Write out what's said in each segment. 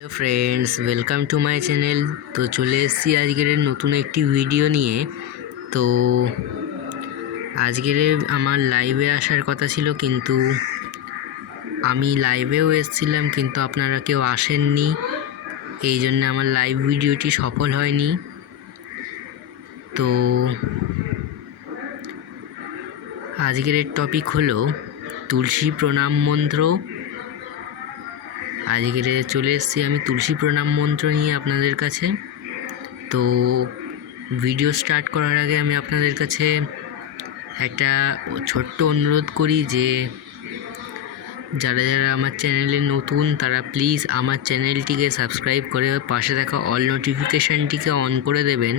Hello friends, welcome to my channel. তো চলে এসেছি আজকের নতুন একটি ভিডিও নিয়ে। তো আজকের আমার লাইভে আসার কথা ছিল, কিন্তু আমি লাইভেও এসেছিলাম কিন্তু আপনারা কেউ আসেননি, এই জন্য আমার লাইভ ভিডিওটি সফল হয়নি। তো আজকের টপিক হলো তুলসী প্রণাম মন্ত্র। আজকের চলে এসেছি আমি তুলসী প্রণাম মন্ত্র নিয়ে আপনাদের কাছে। তো ভিডিও স্টার্ট করার আগে আমি আপনাদের কাছে একটা ছোট্ট অনুরোধ করি যে যারা যারা আমার চ্যানেলে নতুন তারা প্লিজ আমার চ্যানেলটিকে সাবস্ক্রাইব করে পাশে থাকা অল নোটিফিকেশানটিকে অন করে দেবেন,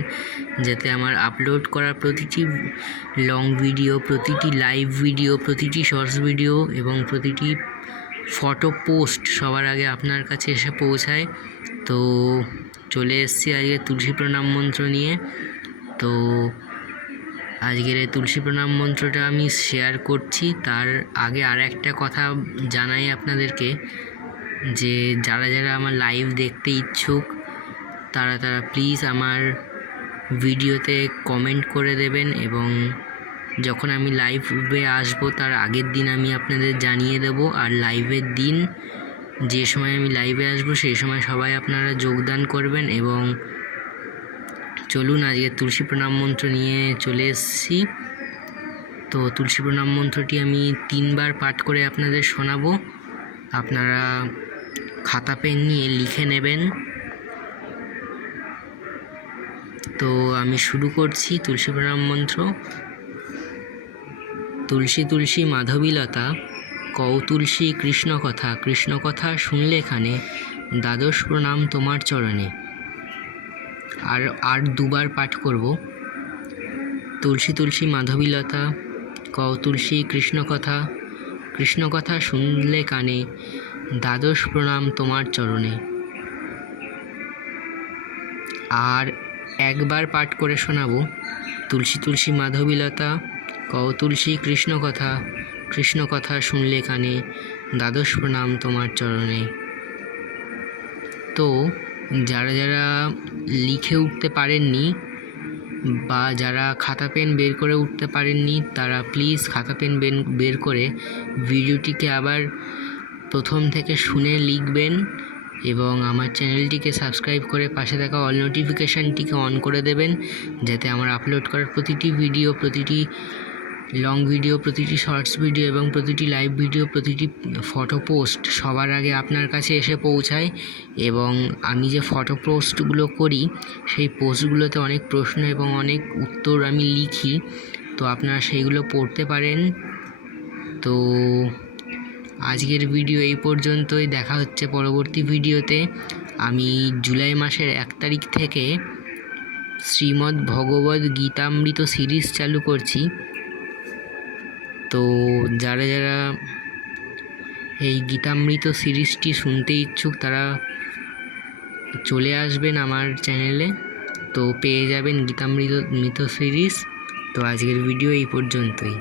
যাতে আমার আপলোড করা প্রতিটি লং ভিডিও, প্রতিটি লাইভ ভিডিও, প্রতিটি শর্টস ভিডিও এবং প্রতিটি ফটো পোস্ট সবার আগে আপনার কাছে এসে পৌঁছায়। তো চলে এসেছি আজকে তুলসী প্রণাম মন্ত্র নিয়ে। তো আজকের এই তুলসী প্রণাম মন্ত্রটা আমি শেয়ার করছি, তার আগে আর একটা কথা জানাই আপনাদেরকে, যে যারা যারা আমার লাইভ দেখতে ইচ্ছুক তারা প্লিজ আমার ভিডিওতে কমেন্ট করে দেবেন, এবং যখন আমি লাইভে আসবো তার আগের দিন আমি আপনাদের জানিয়ে দেব। আর লাইভের দিন যে সময় আমি লাইভে আসবো সেই সময় সবাই আপনারা যোগদান করবেন। এবং চলুন আজকে তুলসী প্রণাম মন্ত্র নিয়ে চলে এসেছি। তো তুলসী প্রণাম মন্ত্রটি আমি 3 বার পাঠ করে আপনাদের শোনাবো, আপনারা খাতা পেন নিয়ে লিখে নেবেন। তো আমি শুরু করছি তুলসী প্রণাম মন্ত্র। তুলসী তুলসী মাধবীলতা, কও তুলসী কৃষ্ণ কথা, কৃষ্ণ কথা শুনলে কানে, দ্বাদশ প্রণাম তোমার চরণে। আর 2 বার পাঠ করব। তুলসী তুলসী মাধবীলতা, কও তুলসী কৃষ্ণ কথা, কৃষ্ণ কথা শুনলে কানে, দ্বাদশ প্রণাম তোমার চরণে। আর 1 বার পাঠ করে শোনাবো। তুলসী তুলসী মাধবীলতা, কও তুলসী কৃষ্ণ কথা, কৃষ্ণ কথা শুনলে কানে, দ্বাদশ প্রণাম তোমার চরণে। তো যারা যারা লিখে উঠতে পারেননি বা যারা খাতা পেন বের করে উঠতে পারেননি তারা প্লিজ খাতা পেন বের করে ভিডিওটিকে আবার প্রথম থেকে শুনে লিখবেন, এবং আমার চ্যানেলটিকে সাবস্ক্রাইব করে পাশে থাকা অল নোটিফিকেশানটিকে অন করে দেবেন, যাতে আমার আপলোড করার প্রতিটি ভিডিও, প্রতিটি লং ভিডিও, প্রতিটি শর্টস ভিডিও এবং প্রতিটি লাইভ ভিডিও, প্রতিটি ফটো পোস্ট সবার আগে আপনার কাছে এসে পৌঁছায়। এবং আমি যে ফটো পোস্টগুলো করি সেই পোস্টগুলোতে অনেক প্রশ্ন এবং অনেক উত্তর আমি লিখি, তো আপনারা সেইগুলো পড়তে পারেন। তো আজকের ভিডিও এই পর্যন্তই, দেখা হচ্ছে পরবর্তী ভিডিওতে। আমি জুলাই মাসের 1 তারিখ থেকে শ্রীমদ্ ভগবদ্ গীতামৃত সিরিজ চালু করছি। তো যারা যারা এই গীতামৃত সিরিজটি শুনতে ইচ্ছুক তারা চলে আসবেন আমার চ্যানেলে, তো পেয়ে যাবেন গীতামৃত সিরিজ। তো আজকের ভিডিও এই পর্যন্তই।